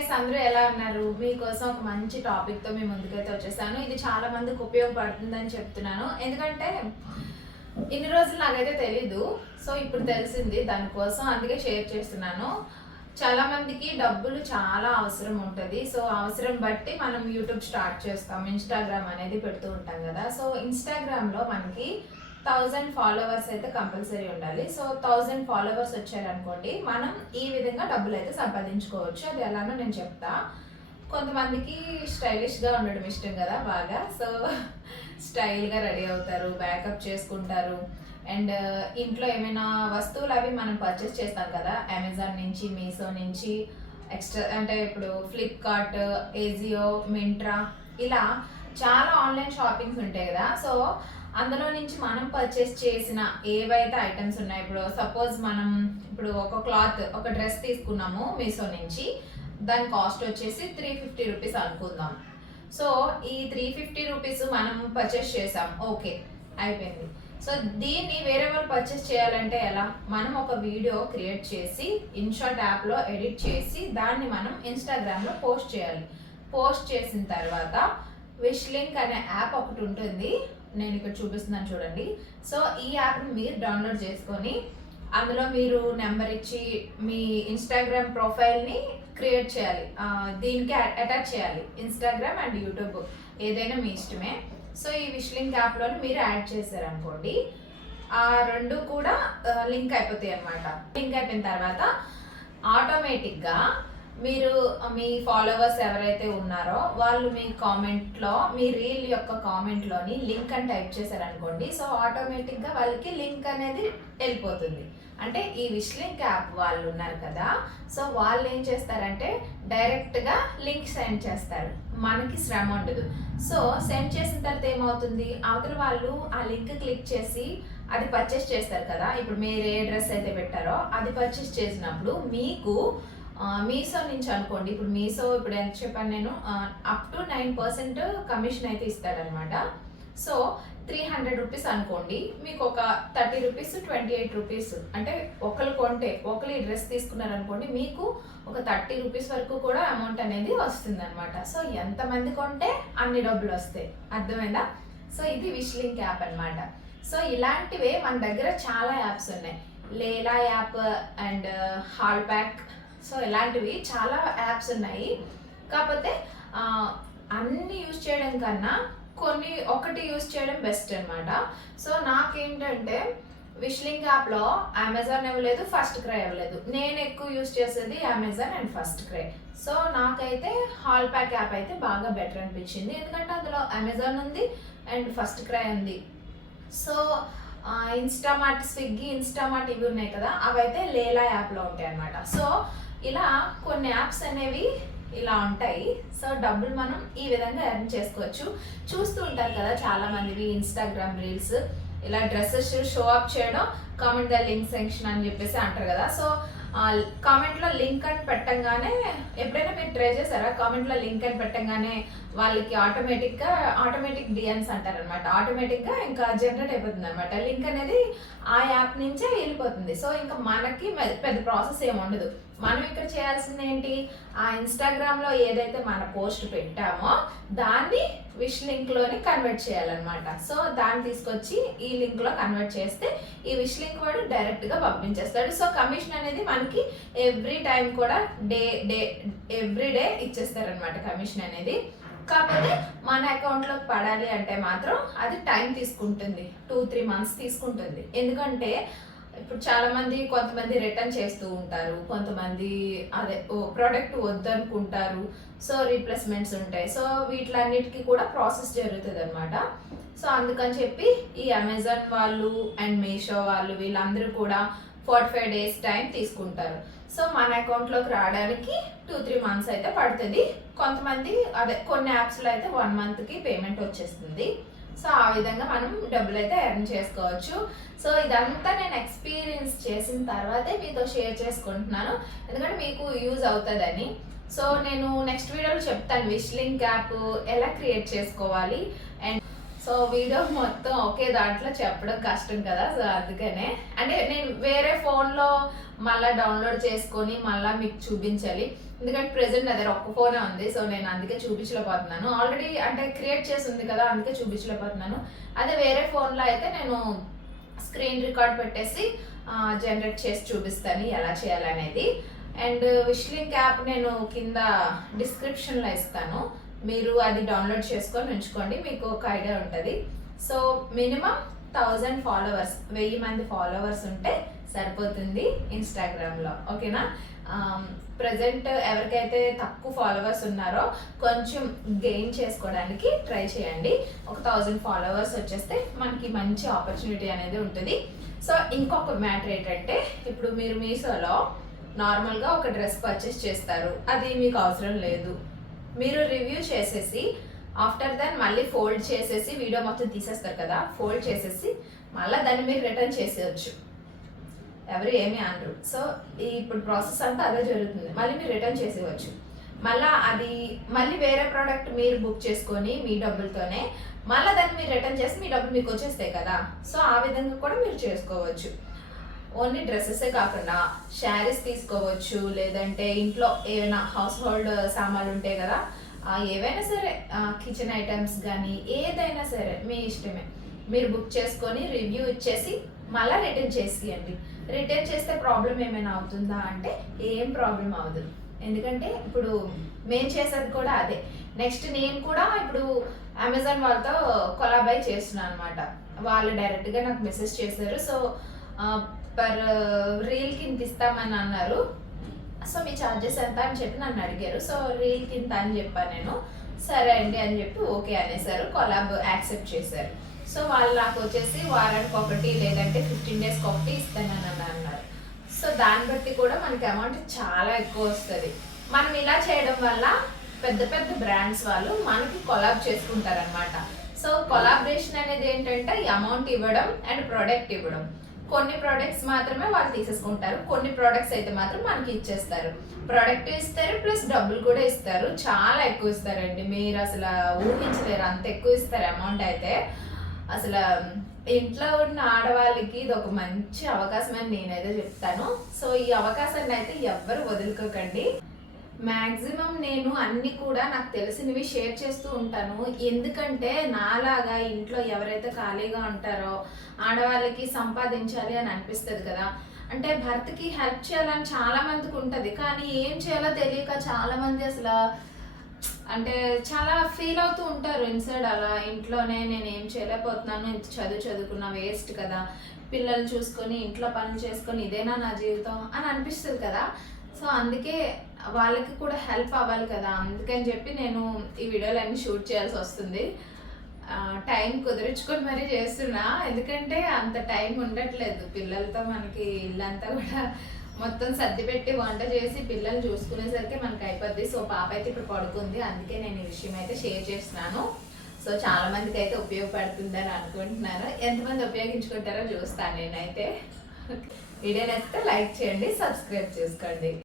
Guys అందరూ ఎలా ఉన్నారు? మీకోసం ఒక మంచి టాపిక్తో మీ ముందుకైతే వచ్చేసాను. ఇది చాలా మందికి ఉపయోగపడుతుందని చెప్తున్నాను. ఎందుకంటే ఇన్ని రోజులు నాకైతే తెలీదు. సో ఇప్పుడు తెలిసింది. దానికోసం అందుకే షేర్ చేస్తున్నాను. చాలా మందికి డబ్బులు చాలా అవసరం ఉంటుంది. సో అవసరం బట్టి మనం యూట్యూబ్ స్టార్ట్ చేస్తాం. ఇన్స్టాగ్రామ్ అనేది పెడుతూ ఉంటాం కదా. సో ఇన్స్టాగ్రామ్లో మనకి థౌజండ్ ఫాలోవర్స్ అయితే కంపల్సరీ ఉండాలి. సో థౌజండ్ ఫాలోవర్స్ వచ్చారనుకోండి మనం ఈ విధంగా డబ్బులు అయితే సంపాదించుకోవచ్చు. అది ఎలానో నేను చెప్తా. కొంతమందికి స్టైలిష్గా ఉండడం ఇష్టం కదా బాగా. సో స్టైల్గా రెడీ అవుతారు బ్యాకప్ చేసుకుంటారు. అండ్ ఇంట్లో ఏమైనా వస్తువులు అవి మనం పర్చేస్ చేస్తాం కదా అమెజాన్ నుంచి మీషో నుంచి ఎక్స్ట్రా అంటే ఇప్పుడు ఫ్లిప్కార్ట్ ఏజియో మింట్రా ఇలా చాలా ఆన్లైన్ షాపింగ్స్ ఉంటాయి కదా. సో అందులో నుంచి మనం పర్చేస్ చేసిన ఏవైతే ఐటమ్స్ ఉన్నాయి ఇప్పుడు సపోజ్ మనం ఇప్పుడు ఒక క్లాత్ ఒక డ్రెస్ తీసుకున్నాము మీషో నుంచి దాని కాస్ట్ వచ్చేసి త్రీ ఫిఫ్టీ రూపీస్ అనుకుందాం. సో ఈ త్రీ ఫిఫ్టీ రూపీస్ మనం పర్చేస్ చేసాం. ఓకే అయిపోయింది. సో దీన్ని వేరే వాళ్ళు పర్చేస్ చేయాలంటే ఎలా? మనం ఒక వీడియో క్రియేట్ చేసి ఇన్షాట్ యాప్లో ఎడిట్ చేసి దాన్ని మనం ఇన్స్టాగ్రామ్లో పోస్ట్ చేయాలి. పోస్ట్ చేసిన తర్వాత విష్ లింక్ అనే యాప్ ఒకటి ఉంటుంది. నేను ఇక్కడ చూపిస్తున్నాను చూడండి. సో ఈ యాప్ని మీరు డౌన్లోడ్ చేసుకొని అందులో మీరు నెంబర్ ఇచ్చి మీ ఇన్స్టాగ్రామ్ ప్రొఫైల్ని క్రియేట్ చేయాలి. దీనికి అటాచ్ చేయాలి. ఇన్స్టాగ్రామ్ అండ్ యూట్యూబ్ ఏదైనా మీ ఇష్టమే. సో ఈ విష్ లింక్ యాప్లోని మీరు యాడ్ చేశారనుకోండి. ఆ రెండు కూడా లింక్ అయిపోతాయి అనమాట లింక్ అయిపోయిన తర్వాత ఆటోమేటిక్గా మీరు మీ ఫాలోవర్స్ ఎవరైతే ఉన్నారో వాళ్ళు మీ కామెంట్లో మీ రీల్ యొక్క కామెంట్లోని లింక్ అని టైప్ చేశారనుకోండి సో ఆటోమేటిక్గా వాళ్ళకి లింక్ అనేది వెళ్ళిపోతుంది. అంటే ఈ విష్ లింక్ యాప్ వాళ్ళు ఉన్నారు కదా సో వాళ్ళు ఏం చేస్తారంటే డైరెక్ట్గా లింక్ సెండ్ చేస్తారు. మనకి శ్రమ ఉండదు. సో సెండ్ చేసిన తర్వాత ఏమవుతుంది? అవతల వాళ్ళు ఆ లింక్ క్లిక్ చేసి అది పర్చేస్ చేస్తారు కదా. ఇప్పుడు మీరు ఏ డ్రెస్ అయితే పెట్టారో అది పర్చేస్ చేసినప్పుడు మీకు మీసో నుంచి అనుకోండి. ఇప్పుడు మీసో ఇప్పుడు ఎంత చెప్పాను నేను up to nine percent commission అయితే ఇస్తాడనమాట సో త్రీ హండ్రెడ్ రూపీస్ అనుకోండి. మీకు ఒక thirty rupees twenty eight rupees అంటే ఒకరు కొంటే ఒకరు ఈ డ్రెస్ తీసుకున్నారనుకోండి మీకు ఒక థర్టీ రూపీస్ వరకు కూడా అమౌంట్ అనేది వస్తుంది అనమాట సో ఎంతమంది కొంటే అన్ని డబ్బులు వస్తాయి. అర్థమైందా? సో ఇది విష్లింక్ యాప్ అనమాట సో ఇలాంటివే మన దగ్గర చాలా యాప్స్ ఉన్నాయి. లేలా app and haul pack so ఇలాంటివి చాలా యాప్స్ ఉన్నాయి. కాకపోతే అన్ని యూజ్ చేయడం కన్నా కొన్ని ఒకటి యూజ్ చేయడం బెస్ట్ అనమాట సో నాకేంటంటే విష్లింగ్ యాప్లో అమెజాన్ ఇవ్వలేదు ఫస్ట్ క్రై ఇవ్వలేదు. నేను ఎక్కువ యూజ్ చేసేది Amazon and FirstCry so నాకైతే హాల్ ప్యాక్ యాప్ అయితే బాగా బెటర్ అనిపించింది. ఎందుకంటే అందులో అమెజాన్ ఉంది అండ్ ఫస్ట్ క్రై ఉంది. సో ఇన్స్టామార్ట్ స్విగ్గీ ఇన్స్టామార్ట్ ఇవి ఉన్నాయి కదా అవైతే లేలా యాప్లో ఉంటాయి అన్నమాట సో ఇలా కొన్ని యాప్స్ అనేవి ఇలా ఉంటాయి. సో డబ్బులు మనం ఈ విధంగా ఎర్న్ చేసుకోవచ్చు. చూస్తూ ఉంటారు కదా చాలా మందివి ఇన్స్టాగ్రామ్ రీల్స్. ఇలా డ్రెస్సెస్ షో అప్ చేయడం కామెంట్ ద లింక్ సెక్షన్ అని చెప్పేసి అంటారు కదా. సో కామెంట్లో లింక్ అని పెట్టంగానే ఎప్పుడైనా మీరు ట్రై చేశారా? కామెంట్లో లింక్ అని పెట్టంగానే వాళ్ళకి ఆటోమేటిక్గా ఆటోమేటిక్ డిఎన్స్ అంటారనమాట. ఆటోమేటిక్గా ఇంకా జనరేట్ అయిపోతుంది అనమాట లింక్ అనేది ఆ యాప్ నుంచే వెళ్ళిపోతుంది. సో ఇంకా మనకి పెద్ద ప్రాసెస్ ఏమి ఉండదు. మనం ఇక్కడ చేయాల్సింది ఏంటి? ఆ ఇన్స్టాగ్రామ్లో ఏదైతే మన పోస్ట్ పెట్టామో దాన్ని విష్ లింక్లోని కన్వర్ట్ చేయాలన్నమాట. సో దాన్ని తీసుకొచ్చి ఈ లింక్లో కన్వర్ట్ చేస్తే ఈ విష్ లింక్ వాడు డైరెక్ట్గా పంపించేస్తాడు. సో కమిషన్ అనేది మనకి ఎవ్రీ టైం కూడా డే డే ఎవ్రీ డే ఇచ్చేస్తారనమాట కమిషన్ అనేది. కాకపోతే మన అకౌంట్లోకి పడాలి అంటే మాత్రం అది టైం తీసుకుంటుంది. టూ త్రీ మంత్స్ తీసుకుంటుంది. ఎందుకంటే ఇప్పుడు చాలా మంది కొంతమంది రిటర్న్ చేస్తూ ఉంటారు కొంతమంది అదే ప్రోడక్ట్ వద్దనుకుంటారు. సో రీప్లేస్మెంట్స్ ఉంటాయి. సో వీటిలన్నిటికీ కూడా ప్రాసెస్ జరుగుతుంది అనమాట సో అందుకని చెప్పి ఈ అమెజాన్ వాళ్ళు అండ్ మీషో వాళ్ళు వీళ్ళందరూ కూడా ఫార్టీ ఫైవ్ డేస్ టైం తీసుకుంటారు. సో మన అకౌంట్లోకి రావడానికి టూ త్రీ మంత్స్ అయితే పడుతుంది. కొంతమంది అదే కొన్ని యాప్స్లో అయితే వన్ మంత్కి పేమెంట్ వచ్చేస్తుంది. సో ఆ విధంగా మనం డబ్బులు అయితే ఎర్న్ చేసుకోవచ్చు. సో ఇదంతా నేను ఎక్స్పీరియన్స్ చేసిన తర్వాతే మీతో షేర్ చేసుకుంటున్నాను. ఎందుకంటే మీకు యూజ్ అవుతుందని. సో నేను నెక్స్ట్ వీడియోలో చెప్తాను విష్ లింక్ యాప్ ఎలా క్రియేట్ చేసుకోవాలి. అండ్ సో వీడియో మొత్తం ఒకే దాంట్లో చెప్పడం కష్టం కదా సో అందుకనే. అంటే నేను వేరే ఫోన్లో మళ్ళీ డౌన్లోడ్ చేసుకొని మళ్ళీ మీకు చూపించాలి. ఎందుకంటే ప్రెసెంట్ నా దగ్గర ఒక్క ఫోనే ఉంది సో నేను అందుకే చూపించలేకపోతున్నాను. ఆల్రెడీ అంటే క్రియేట్ చేసి ఉంది కదా అందుకే చూపించలేకపోతున్నాను. అదే వేరే ఫోన్లో అయితే నేను స్క్రీన్ రికార్డ్ పెట్టేసి జనరేట్ చేసి చూపిస్తాను ఎలా చేయాలనేది. అండ్ విష్లింక్ యాప్ నేను కింద డిస్క్రిప్షన్లో ఇస్తాను. మీరు అది డౌన్లోడ్ చేసుకొని ఉంచుకోండి మీకు ఒక ఐడియా ఉంటుంది. సో మినిమం థౌజండ్ ఫాలోవర్స్ వెయ్యి మంది ఫాలోవర్స్ ఉంటే సరిపోతుంది ఇన్స్టాగ్రామ్లో ఓకేనా? ప్రజెంట్ ఎవరికైతే తక్కువ ఫాలోవర్స్ ఉన్నారో కొంచెం గెయిన్ చేసుకోవడానికి ట్రై చేయండి. ఒక థౌజండ్ ఫాలోవర్స్ వచ్చేస్తే మనకి మంచి ఆపర్చునిటీ అనేది ఉంటుంది. సో ఇంకొక మ్యాటర్ ఏంటంటే ఇప్పుడు మీరు మీషోలో నార్మల్గా ఒక డ్రెస్ పర్చేస్ చేస్తారు. అది మీకు అవసరం లేదు. మీరు రివ్యూ చేసేసి ఆఫ్టర్ దెన్ మళ్ళీ ఫోల్డ్ చేసేసి వీడియో మొత్తం తీసేస్తారు కదా ఫోల్డ్ చేసేసి మళ్ళీ దాన్ని మీరు రిటర్న్ చేసేయచ్చు. ఎవరు ఏమీ అనరు. సో ఇప్పుడు ప్రాసెస్ అంతా అదే జరుగుతుంది. మళ్ళీ మీరు రిటర్న్ చేసేయచ్చు. మళ్ళీ అది మళ్ళీ వేరే ప్రోడక్ట్ మీరు బుక్ చేసుకొని మీ డబ్బులతోనే మళ్ళీ దాన్ని మీరు రిటర్న్ చేసి మీ డబ్బులు మీకు వచ్చేస్తాయి కదా. సో ఆ విధంగా కూడా మీరు చేసుకోవచ్చు. ఓన్లీ డ్రెస్సెసే కాకుండా శారీస్ తీసుకోవచ్చు లేదంటే ఇంట్లో ఏమైనా హౌస్ హోల్డ్ సామాన్లు ఉంటాయి కదా ఏవైనా సరే కిచెన్ ఐటమ్స్ కానీ ఏదైనా సరే మీ ఇష్టమే. మీరు బుక్ చేసుకొని రివ్యూ ఇచ్చేసి మళ్ళీ రిటర్న్ చేసేయండి. రిటర్న్ చేస్తే ప్రాబ్లం ఏమైనా అవుతుందా అంటే ఏం ప్రాబ్లం అవ్వదు. ఎందుకంటే ఇప్పుడు మేము చేసేది కూడా అదే. నెక్స్ట్ నేను కూడా ఇప్పుడు అమెజాన్ వాళ్ళతో కొలాబై చేస్తున్నాను అనమాట వాళ్ళు డైరెక్ట్గా నాకు మెసేజ్ చేశారు. సో పర్ రీల్ కింద ఇస్తామని అన్నారు. సో మీ ఛార్జెస్ ఎంత అని చెప్పి నన్ను అడిగారు. సో రీల్ కింద అని చెప్పాను నేను. సరే అండి అని చెప్పి ఓకే అనేసారు. కొలాబ్ యాక్సెప్ట్ చేశారు. సో వాళ్ళు నాకు వచ్చేసి వారానికి ఒకటి లేదంటే ఫిఫ్టీన్ డేస్కి ఒకటి ఇస్తానని అన్నారు. సో దాన్ని బట్టి కూడా మనకి అమౌంట్ చాలా ఎక్కువ వస్తుంది. మనం ఇలా చేయడం వల్ల పెద్ద పెద్ద బ్రాండ్స్ వాళ్ళు మనకి కొలాబ్ చేసుకుంటారనమాట సో కొలాబరేషన్ అనేది ఏంటంటే అమౌంట్ ఇవ్వడం అండ్ ప్రోడక్ట్ ఇవ్వడం. కొన్ని ప్రోడక్ట్స్ మాత్రమే వాళ్ళు తీసేసుకుంటారు. కొన్ని ప్రోడక్ట్స్ అయితే మాత్రం మనకి ఇచ్చేస్తారు. ప్రోడక్ట్ ఇస్తారు ప్లస్ డబ్బులు కూడా ఇస్తారు. చాలా ఎక్కువ ఇస్తారండి. మీరు అసలు ఊహించలేరు. అంత ఎక్కువ ఇస్తారు అమౌంట్ అయితే. అసలు ఇంట్లో ఉన్న ఆడవాళ్ళకి ఇది ఒక మంచి అవకాశం అని నేనైతే చెప్తాను. సో ఈ అవకాశాన్ని అయితే ఎవ్వరు వదులుకోకండి. మ్యాక్సిమం నేను అన్ని కూడా నాకు తెలిసినవి షేర్ చేస్తూ ఉంటాను. ఎందుకంటే నాలాగా ఇంట్లో ఎవరైతే ఖాళీగా ఉంటారో ఆడవాళ్ళకి సంపాదించాలి అని అనిపిస్తుంది కదా. అంటే భర్తకి హెల్ప్ చేయాలని చాలా మందికి ఉంటుంది. కానీ ఏం చేయాలో తెలియక చాలా మంది అసలు అంటే చాలా ఫీల్ అవుతూ ఉంటారు. ఇన్సైడ్ అలా ఇంట్లోనే నేను ఏం చేయలేకపోతున్నాను. ఇంత చదువు చదువుకున్నా వేస్ట్ కదా. పిల్లలు చూసుకొని ఇంట్లో పనులు చేసుకొని ఇదేనా నా జీవితం? అని అనిపిస్తుంది కదా. సో అందుకే వాళ్ళకి కూడా హెల్ప్ అవ్వాలి కదా. అందుకని చెప్పి నేను ఈ వీడియోలు అన్నీ షూట్ చేయాల్సి వస్తుంది. టైం కుదిరించుకొని మరీ చేస్తున్నా. ఎందుకంటే అంత టైం ఉండట్లేదు. పిల్లలతో మనకి ఇల్లంతా కూడా మొత్తం సర్ది పెట్టి వంట చేసి పిల్లల్ని చూసుకునేసరికి మనకి అయిపోద్ది. సో పాప అయితే ఇప్పుడు పడుకుంది. అందుకే నేను ఈ విషయం అయితే షేర్ చేస్తున్నాను. సో చాలా మందికి అయితే ఉపయోగపడుతుందని అనుకుంటున్నాను. ఎంతమంది ఉపయోగించుకుంటారో చూస్తాను నేనైతే. వీడియో నచ్చితే లైక్ చేయండి సబ్స్క్రైబ్ చేసుకోండి.